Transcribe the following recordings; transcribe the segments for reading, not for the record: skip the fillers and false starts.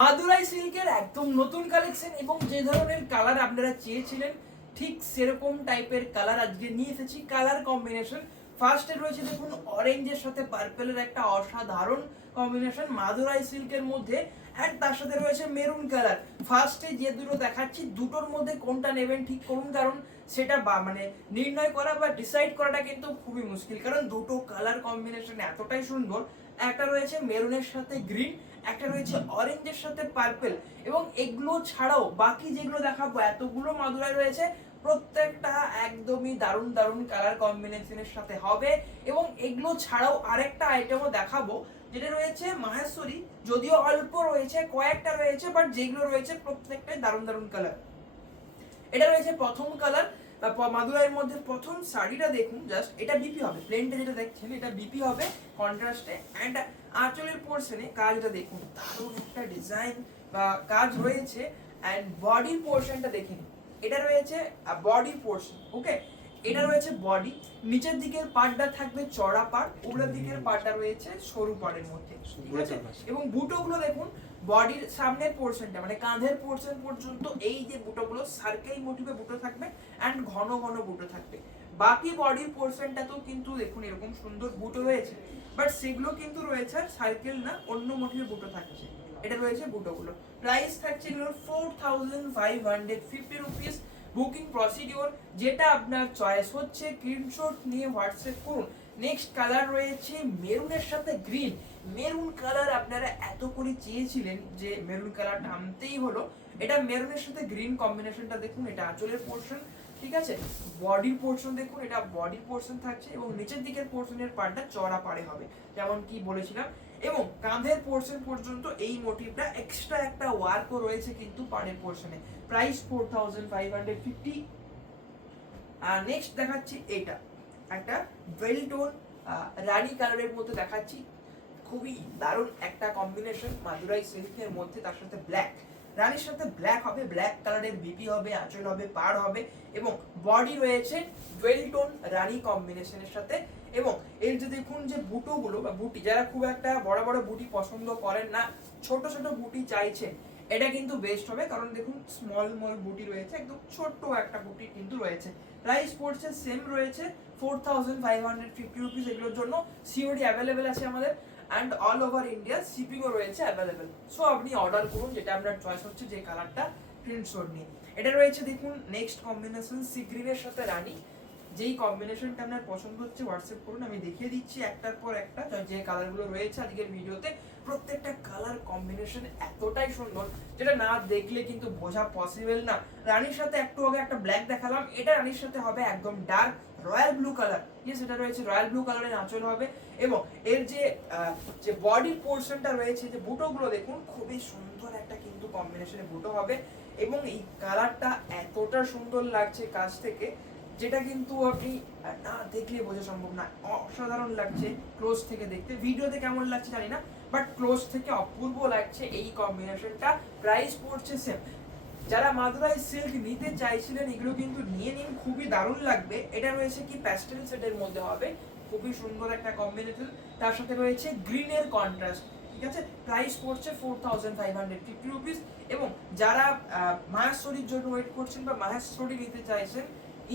মাদুরাই সিল্কের একদম নতুন কালেকশন এবং যে ধরনের কালার আপনারা চেয়েছিলেন ঠিক সেরকম টাইপের কালার আজকে নিয়ে এসেছি। কালার কম্বিনেশন ফার্স্টে রয়েছে দেখুন অরেঞ্জের সাথে পার্পেলের একটা অসাধারণ কম্বিনেশন মাদুরাই সিল্কের মধ্যে, অ্যান্ড তার সাথে রয়েছে মেরুন কালার। ফার্স্টে যে দুটো দেখাচ্ছি দুটোর মধ্যে কোনটা নেবেন ঠিক করুন, কারণ সেটা মানে নির্ণয় করা বা ডিসাইড করাটা কিন্তু খুবই মুশকিল, কারণ দুটো কালার কম্বিনেশন এতটাই সুন্দর। একটা রয়েছে মেরুনের সাথে গ্রিন, একটা রয়েছে অরেঞ্জের সাথে পার্পল, এবং এগুলো ছাড়াও বাকি যেগুলো দেখাবো এতগুলো মাদুরাই রয়েছে প্রত্যেকটা একদমই দারুণ দারুণ কালার কম্বিনেশনের সাথে হবে। এবং এগুলো ছাড়াও আরেকটা আইটেমও দেখাবো যেটা রয়েছে মাহেশ্বরী, যদিও অল্প রয়েছে কয়েকটা রয়েছে, বাট যেগুলো রয়েছে প্রত্যেকটাই দারুণ দারুণ কালার। এটা রয়েছে প্রথম কালার মাদুরাইয়ের মধ্যে প্রথম শাড়িটা দেখুন, জাস্ট এটা বিপি হবে, প্লেনটা যেটা দেখছেন এটা বিপি হবে কন্ট্রাস্টে, এন্ড আঁচলের পোর্শনে কাজটা দেখুন দারুণ একটা ডিজাইন বা কাজ রয়েছে। এন্ড বডির পোর্শনটা দেখে নিন, এটা রয়েছে বডি পোর্শন, ওকে। এটা রয়েছে বডি, নিচের দিকের পার্টটা থাকবে চড়া পার্ট, উপরের দিকের পার্টটা রয়েছে সরু পাড়ের মধ্যে, ঠিক আছে। এবং বুটোগুলো দেখুন বডির সামনের পোর্শনটা মানে কাঁধের পোর্শন পর্যন্ত এই যে বুটোগুলো সার্কেল মোটিভে বুটো থাকবে এন্ড ঘন ঘন বুটো থাকবে। বাকি বডির পোর্শনটাতেও কিন্তু দেখুন এরকম সুন্দর বুটো রয়েছে, বাট সেগুলো কিন্তু রয়েছে সার্কেল না, অন্য মোটিভে বুটো থাকছে। এটা রয়েছে বুটোগুলো। প্রাইস থাকছে এগুলোর 4550 রুপিস। বুকিং প্রসিডিওর যেটা আপনার চয়েস হচ্ছে স্ক্রিনশট নিয়ে হোয়াটসঅ্যাপ করুন। নেক্সট কালার রয়েছে মেরুনের সাথে গ্রিন। মেরুন কালার আপনারা এত করে চেয়েছিলেন যে মেরুন কালারটা আনতেই হলো। এটা মেরুনের সাথে গ্রিন কম্বিনেশনটা দেখুন, এটা আঁচলের পোর্শন, ঠিক আছে। বডির পোর্শন দেখুন, এটা বডির পোর্শন থাকছে এবং নিচের দিকের পোর্শনের পার্টটা চড়া পাড়ে হবে যেমন কি বলেছিলাম, এবং কাঁধের পোর্শন পর্যন্ত এই মোটিভটা এক্সট্রা একটা ওয়ার্কও রয়েছে কিন্তু পাড়ের পোর্শনে। প্রাইস 4550। আর নেক্সট দেখাচ্ছি এটা একটা ওয়েল টোন রানী কালারের মধ্যে দেখাচ্ছি, খুবই দারুণ একটা কম্বিনেশন মাদুরাই সিল্কের মধ্যে, তার সাথে ব্ল্যাক, রানীর সাথে ব্ল্যাক হবে, ব্ল্যাক কালারের বিপি হবে, আঁচল হবে, পাড় হবে, এবং বডি রয়েছে ওয়েল টোন রানী কম্বিনেশনের সাথে। এবং এর যে দেখুন যে বুটোগুলো বা বুটি, যারা খুব একটা বড় বড় বুটি পছন্দ করেন না, ছোট ছোট বুটি চাইছেন, এটা কিন্তু বেস্ট হবে, কারণ দেখুন স্মল স্মল বুটি রয়েছে, একদম ছোট্ট একটা বুটি কিন্তু রয়েছে। প্রাইস পড়ছে সেম রয়েছে 4550 রুপিস। এগুলোর জন্য সিওডি অ্যাভেলেবেল আছে আমাদের, অ্যান্ড অল ওভার ইন্ডিয়া শিপিংও রয়েছে অ্যাভেলেবেল। সো আপনি অর্ডার করুন যেটা আপনার চয়েস হচ্ছে, যে কালারটা স্ক্রিনশট নিয়ে। এটা রয়েছে দেখুন নেক্সট কম্বিনেশন সি গ্রিনের সাথে রানী। যেই কম্বিনেশনটা আপনার পছন্দ হচ্ছে হোয়াটসঅ্যাপ করুন, আমি দেখিয়ে দিচ্ছি একটার পর একটা যে কালারগুলো রয়েছে আজকের ভিডিওতে। প্রত্যেকটা কালার কম্বিনেশন এতটাই সুন্দর যেটা না দেখলে কিন্তু বোঝা পসিবল না। রানীর সাথে একটু আগে একটা ব্ল্যাক দেখালাম, এটা রানীর সাথে হবে একদম dark royal blue colour, yes এটা রয়েছে রয়্যাল ব্লু কালারের আঁচল হবে। এবং এর যে বডির পোর্শনটা রয়েছে, যে বুটোগুলো দেখুন খুবই সুন্দর একটা কিন্তু কম্বিনেশনে বুটো হবে, এবং এই কালারটা এতটা সুন্দর লাগছে কাছ থেকে যেটা কিন্তু আপনি না দেখলে বোঝা সম্ভব না, অসাধারণ লাগছে ক্লোজ থেকে দেখতে। ভিডিওতে কেমন লাগছে জানি না, বাট ক্লোজ থেকে অপূর্ব লাগছে এই কম্বিনেশনটা। প্রাইস পড়ছে সেম। যারা মাদুরাই সিল্ক নিতে চাইছিলেন এগুলো কিন্তু নিয়ে নিন, খুবই দারুণ লাগবে। এটা রয়েছে কি প্যাস্টেল সেটের মধ্যে হবে, খুবই সুন্দর একটা কম্বিনেশন, তার সাথে রয়েছে গ্রিনের কন্ট্রাস্ট, ঠিক আছে। প্রাইস পড়ছে 4550 রুপিস। এবং যারা মাহেশ্বরীর জন্য ওয়েট করছেন বা মাহেশ্বরী নিতে চাইছেন,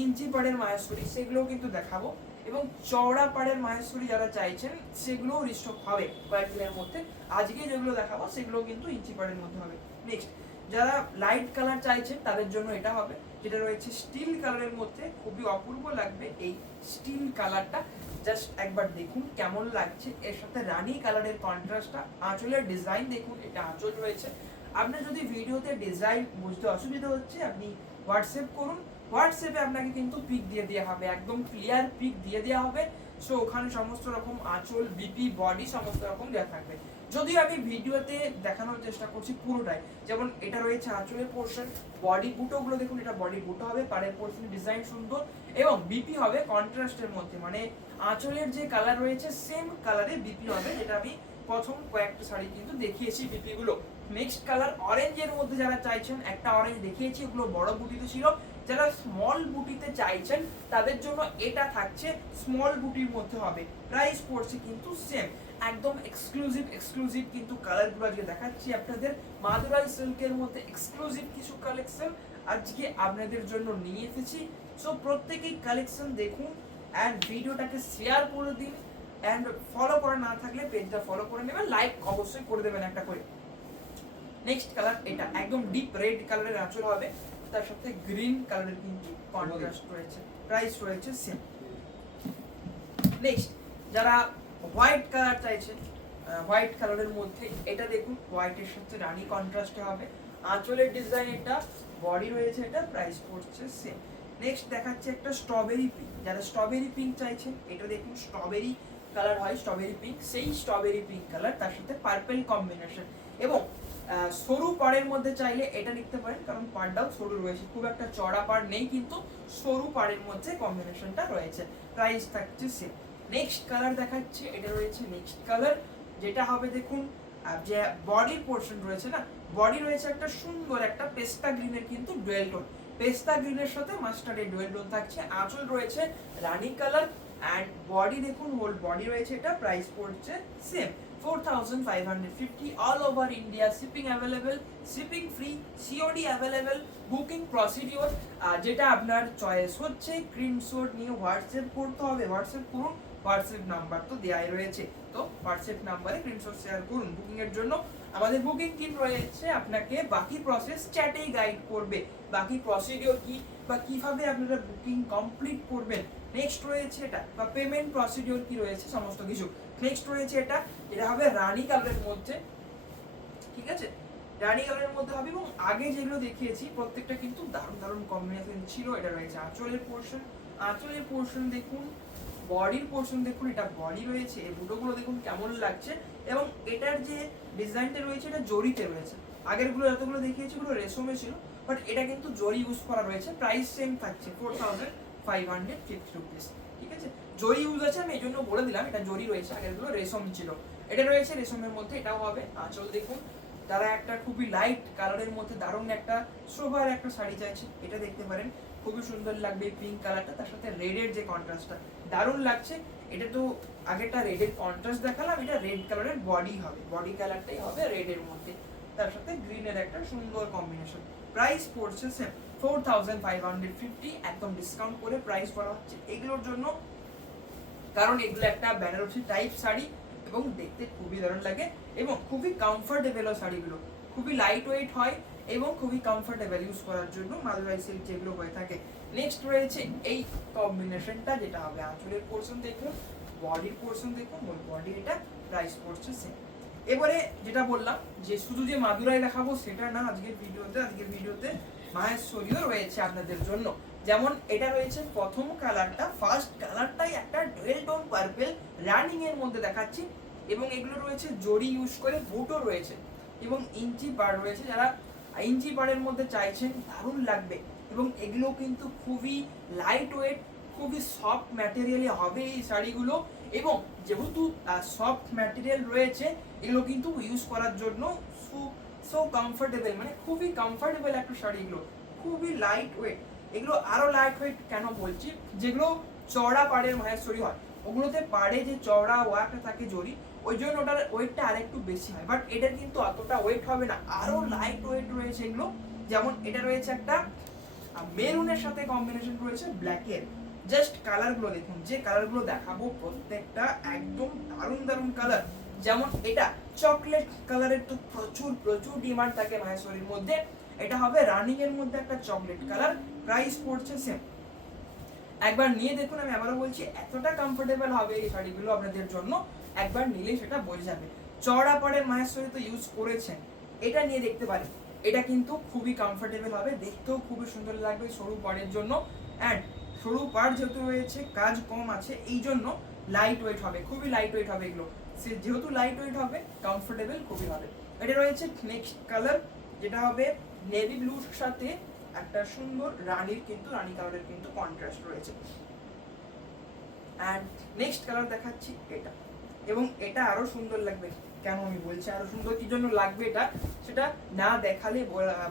ইঞ্চি পাড়ের মাহেশ্বরী সেগুলো কিন্তু দেখাবো, এবং চওড়া পাড়ের মাহেশ্বরী যারা চাইছেন সেগুলোও রিস্টক হবে কয়েকদিনের মধ্যে। আজকে যেগুলো দেখাবো সেগুলো কিন্তু ইঞ্চি পাড়ের মধ্যে হবে। নেক্সট যারা লাইট কালার চাইছেন তাদের জন্য এটা হবে, যেটা রয়েছে স্টিল কালারের মধ্যে, খুবই অপূর্ব লাগবে এই স্টিল কালারটা। জাস্ট একবার দেখুন কেমন লাগছে, এর সাথে রানী কালারের কন্ট্রাস্টটা। আঁচলের ডিজাইন দেখুন, এটা আঁচল রয়েছে। আপনার যদি ভিডিওতে ডিজাইন বুঝতে অসুবিধা হচ্ছে আপনি হোয়াটসঅ্যাপ করুন, হোয়াটসঅ্যাপে আপনাকে কিন্তু পিক দিয়ে দেওয়া হবে, একদম ক্লিয়ার পিক দিয়ে দেওয়া হবে। সো ওখানে সমস্ত রকম আঁচল বিপি বডি সমস্ত রকম দেওয়া থাকবে। যদিও আমি ভিডিওতে দেখানোর চেষ্টা করছি পুরোটাই, যেমন এটা রয়েছে আঁচলের পোর্শন, বডি বুটোগুলো দেখুন, এটা বডি বুটো হবে, পাড়ের পোর্শন ডিজাইন সুন্দর, এবং বিপি হবে কন্ট্রাস্টের মধ্যে, মানে আঁচলের যে কালার রয়েছে সেম কালারে বিপি হবে, যেটা আমি প্রথম কয়েকটা শাড়ি কিন্তু দেখিয়েছি বিপি গুলো। নেক্সট কালার অরেঞ্জের মধ্যে যারা চাইছেন, একটা অরেঞ্জ দেখিয়েছি, ওগুলো বড় বুটিতে ছিল। যারা স্মল বুটিতে চাইছেন তাদের জন্য এটা থাকছে স্মল বুটির মধ্যে হবে। প্রাইস পড়ছে কিন্তু সেম। একদম এক্সক্লুসিভ কিন্তু কালারগুলো আজকে দেখাচ্ছি আপনাদের। মাদুরাই সিল্কের মধ্যে এক্সক্লুসিভ কিছু কালেকশন আজকে আপনাদের জন্য নিয়ে এসেছি। সো প্রত্যেকেই কালেকশন দেখুন অ্যান্ড ভিডিওটাকে শেয়ার করে দিন, অ্যান্ড ফলো করা না থাকলে পেজটা ফলো করে নেবেন, লাইক অবশ্যই করে দেবেন একটা করে। নেক্সট কালার এটা একদম ডিপ রেড কালারের আঁচল হবে, তার সাথে গ্রিন কালারের কিন্তু কন্ট্রাস্ট রয়েছে, প্রাইস রয়েছে সেম। নেক্সট যারা হোয়াইট কালার চাইছেন, হোয়াইট কালারের মধ্যে এটা দেখুন, হোয়াইটের সাথে রানী কন্ট্রাস্টে হবে, আঁচলের ডিজাইন এটা, বডি রয়েছে এটা, প্রাইস পড়ছে সেম। নেক্সট দেখাচ্ছে একটা স্ট্রবেরি পিঙ্ক, যারা স্ট্রবেরি পিঙ্ক চাইছেন এটা দেখুন, স্ট্রবেরি কালার হয়, স্ট্রবেরি পিঙ্ক, সেই স্ট্রবেরি পিঙ্ক কালার, তার সাথে পার্পল কম্বিনেশন। এবং সরু পাড়ের মধ্যে চাইলে এটা নিতে পারেন, কারণ পাড়টাও সরু রয়েছে, খুব একটা চড়া পাড় নেই কিন্তু সরু পাড়ের মধ্যে কম্বিনেশনটা রয়েছে, প্রাইস থাকছে সেম। নেক্সট কালার দেখাচ্ছে, এটা রয়েছে নেক্সট কালার, যেটা হবে দেখুন যে বডির পোর্শন রয়েছে না, বডি রয়েছে একটা সুন্দর একটা পেস্তা গ্রিনের কিন্তু ডুয়েল টোন, পেস্তা গ্রিনের সাথে মাস্টার্ডের ডুয়েল টোন থাকছে, আঁচল রয়েছে রানী কালার, অ্যান্ড বডি দেখুন হোল বডি রয়েছে এটা, প্রাইস পড়ছে same 4550 all over India, shipping available, shipping free, COD available, booking procedure যেটা আপনার চয়েস হচ্ছে স্ক্রিনশট নিয়ে হোয়াটসঅ্যাপ করতে হবে, হোয়াটসঅ্যাপ করুন, হোয়াটসঅ্যাপ নাম্বার তো দেওয়াই রয়েছে, তো হোয়াটসঅ্যাপ নাম্বারে স্ক্রিনশট শেয়ার করুন। বুকিং এর জন্য আমাদের বুকিং টিম রয়েছে, আপনাকে বাকি প্রসেস চ্যাটেই গাইড করবে, বাকি প্রসিডিওর কি বা কিভাবে আপনারা বুকিং কমপ্লিট করবেন। নেক্সট রয়েছে এটা বা পেমেন্ট প্রসিডিওর কি রয়েছে সমস্ত কিছু। নেক্সট রয়েছে এটা, এটা হবে রানী কালারের মধ্যে, ঠিক আছে, রানী কালারের মধ্যে হবে, এবং আগে যেগুলো দেখিয়েছি প্রত্যেকটা কিন্তু দারুণ দারুণ কম্বিনেশন ছিল। এটা রয়েছে আঁচলের পোর্শন, আঁচলের পোর্শন দেখুন, বডির পোর্শন দেখুন, এটা বডি রয়েছে, এই বুটোগুলো দেখুন কেমন লাগছে, এবং এটার যে ডিজাইনটা রয়েছে এটা জরিতে রয়েছে, আগেরগুলো যতগুলো দেখিয়েছি ওগুলো রেশমে ছিল, বাট এটা কিন্তু জরি ইউজ করা রয়েছে, প্রাইস সেম থাকছে 4550 রুপিস, ঠিক আছে। জরি ইউজ আছে আমি এই জন্য বলে দিলাম, এটা জরি রয়েছে, আগেরগুলো রেশম ছিল, এটা রয়েছে রেশমের মধ্যে, এটাও হবে। আঁচল দেখুন, তারা একটা খুবই লাইট কালারের মধ্যে দারুণ একটা সোভার একটা শাড়ি চাইছে, এটা দেখতে পারেন, খুবই সুন্দর লাগবে পিঙ্ক কালারটা, তার সাথে রেডের যে কন্ট্রাস্টটা দারুণ লাগছে। এটা তো আগেটা রেডের কন্ট্রাস্ট দেখালাম, এটা রেড কালারের বডি হবে, বডি কালারটাই হবে রেডের মধ্যে, তার সাথে গ্রিনের একটা সুন্দর কম্বিনেশন, প্রাইস পড়ছে সেম 4550, একদম ডিসকাউন্ট করে প্রাইস করা হচ্ছে এগুলোর জন্য, কারণ এগুলো একটা বেনারসি টাইপ শাড়ি এবং দেখতে খুবই দারুণ লাগে, এবং খুবই কমফোর্টেবলও শাড়িগুলো, খুবই লাইট ওয়েট হয় এবং খুবই কমফোর্টেবল ইউজ করার জন্য মাদুরাই সিল্ক যেগুলো হয়ে থাকে। নেক্সট রয়েছে এই কম্বিনেশনটা, যেটা হবে আঁচলের পোর্শন দেখুন, বডির পোর্শন দেখুন, বডি, এটা প্রাইস পড়ছে সেম। এবারে যেটা বললাম যে শুধু যে মাদুরাই দেখাবো সেটা না, আজকের ভিডিওতে মাহেশ্বরীও রয়েছে আপনাদের জন্য। যেমন এটা রয়েছে প্রথম কালারটা, ফার্স্ট কালারটাই একটা ডুয়েল টোন পার্পল রানিং এর মধ্যে দেখাচ্ছি, এবং এগুলো রয়েছে জরি ইউজ করে, বুটও রয়েছে এবং ইঞ্চি পাড় রয়েছে, যারা ইঞ্চি পাড়ের মধ্যে চাইছেন দারুণ লাগবে, এবং এগুলো কিন্তু খুবই লাইট ওয়েট, খুবই সফট ম্যাটেরিয়ালে হবে এই শাড়িগুলো, এবং যেহেতু সফট ম্যাটেরিয়াল রয়েছে এগুলো কিন্তু ইউজ করার জন্য সো কমফোর্টেবল, মানে খুবই কমফোর্টেবল একটা শাড়ি, এগুলো খুবই লাইট ওয়েট। এগুলো আরো লাইট ওয়েট কেন বলছি, যেগুলো চওড়া পাড়ের মাহেশ্বরী হয় ওগুলোতে পাড়ে যে চওড়া ওয়ার্কটা থাকে জরি, ওই জন্য ওটার ওয়েটটা আরেকটু বেশি হয়, বাট এটার কিন্তু অতটা ওয়েট হবে না, আরো লাইট ওয়েট রয়েছে এগুলো। যেমন এটা রয়েছে একটা মেরুনের সাথে কম্বিনেশন রয়েছে ব্ল্যাকের, জাস্ট কালারগুলো দেখুন, যে কালারগুলো দেখাবো প্রত্যেকটা একদম দারুণ দারুণ কালার। যেমন এটা চকলেট কালারের তো প্রচুর ডিমান্ড থাকে মাহেশ্বরীর মধ্যে, এটা হবে রানিং এর মধ্যে একটা চকলেট কালার, প্রাইস পড়ছে সেম। একবার নিয়ে দেখুন, আমি আবারও বলছি এতটা কমফোর্টেবল হবে এই শাড়িগুলো আপনাদের জন্য, একবার নিলেই সেটা বোঝা যাবে। চওড়া পাড়ের মাহেশ্বরী তো ইউজ করেছেন, এটা নিয়ে দেখতে পারেন, এটা কিন্তু খুবই কমফোর্টেবল হবে, দেখতেও খুবই সুন্দর লাগবে সরু পাড়ের জন্য, অ্যান্ড সরু পাড় যেহেতু রয়েছে কাজ কম আছে এই জন্য লাইট ওয়েট হবে, খুবই লাইট ওয়েট হবে এগুলো, যেহেতু লাইট ওয়েট হবে কমফোর্টেবল খুবই হবে। এটা রয়েছে নেক্সট কালার, যেটা হবে নেভি ব্লুর সাথে একটা সুন্দর রানী কালারের কিন্তু কন্ট্রাস্ট রয়েছে, অ্যান্ড নেক্সট কালার দেখাচ্ছি এটা, এবং এটা আরো সুন্দর লাগবে। কেন আমি বলছি আরো সুন্দর কি জন্য লাগবে এটা, সেটা না দেখালে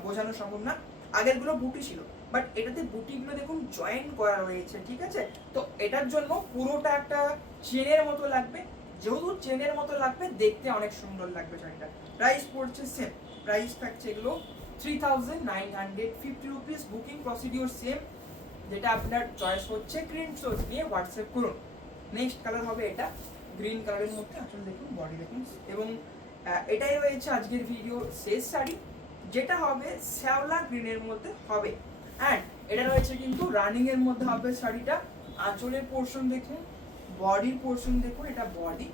বোঝানো সম্ভব না। আগেরগুলো বুটি ছিল, বাট এটাতে বুটিগুলো দেখুন জয়েন করা রয়েছে, ঠিক আছে, তো এটার জন্য পুরোটা একটা চেনের মতো লাগবে, যেহেতু চেনের মতো লাগবে, দেখতে অনেক সুন্দর লাগবে শাড়িটা। প্রাইস পড়ছে সেম, প্রাইস থাকছে এগুলো 3950 রুপিস। বুকিং প্রসিডিওর সেম, যেটা আপনার চয়েস হচ্ছে স্ক্রিনশট নিয়ে হোয়াটসঅ্যাপ করুন। নেক্সট কালার হবে এটা গ্রিন কালারের মধ্যে, আসলে দেখুন বডি দেখুন, এবং এটাই রয়েছে আজকের ভিডিও শেষ শাড়ি, যেটা হবে শ্যাওলা গ্রিনের মধ্যে হবে। অ্যান্ড এটা রয়েছে কিন্তু রানিং এর মধ্যে হবে শাড়িটা। আঁচলের পোর্শন দেখুন, বডির পোর্শন দেখুন, এটা বডি,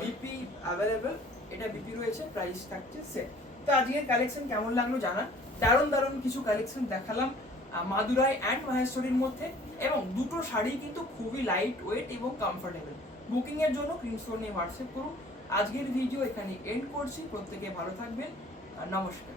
বিপি অ্যাভেলেবেল, এটা বিপি রয়েছে, প্রাইস থাকছে সেম। তো আজকের কালেকশন কেমন লাগলো জানান। দারুণ দারুণ কিছু কালেকশন দেখালাম মাদুরাই অ্যান্ড মহেশ্বরীর মধ্যে, এবং দুটো শাড়ি কিন্তু খুবই লাইট ওয়েট এবং কমফোর্টেবল। বুকিং এর জন্য স্ক্রিনশট নিয়ে হোয়াটসঅ্যাপ করুন। আজকের ভিডিও এখানে এন্ড করছি, প্রত্যেকে ভালো থাকবেন, নমস্কার।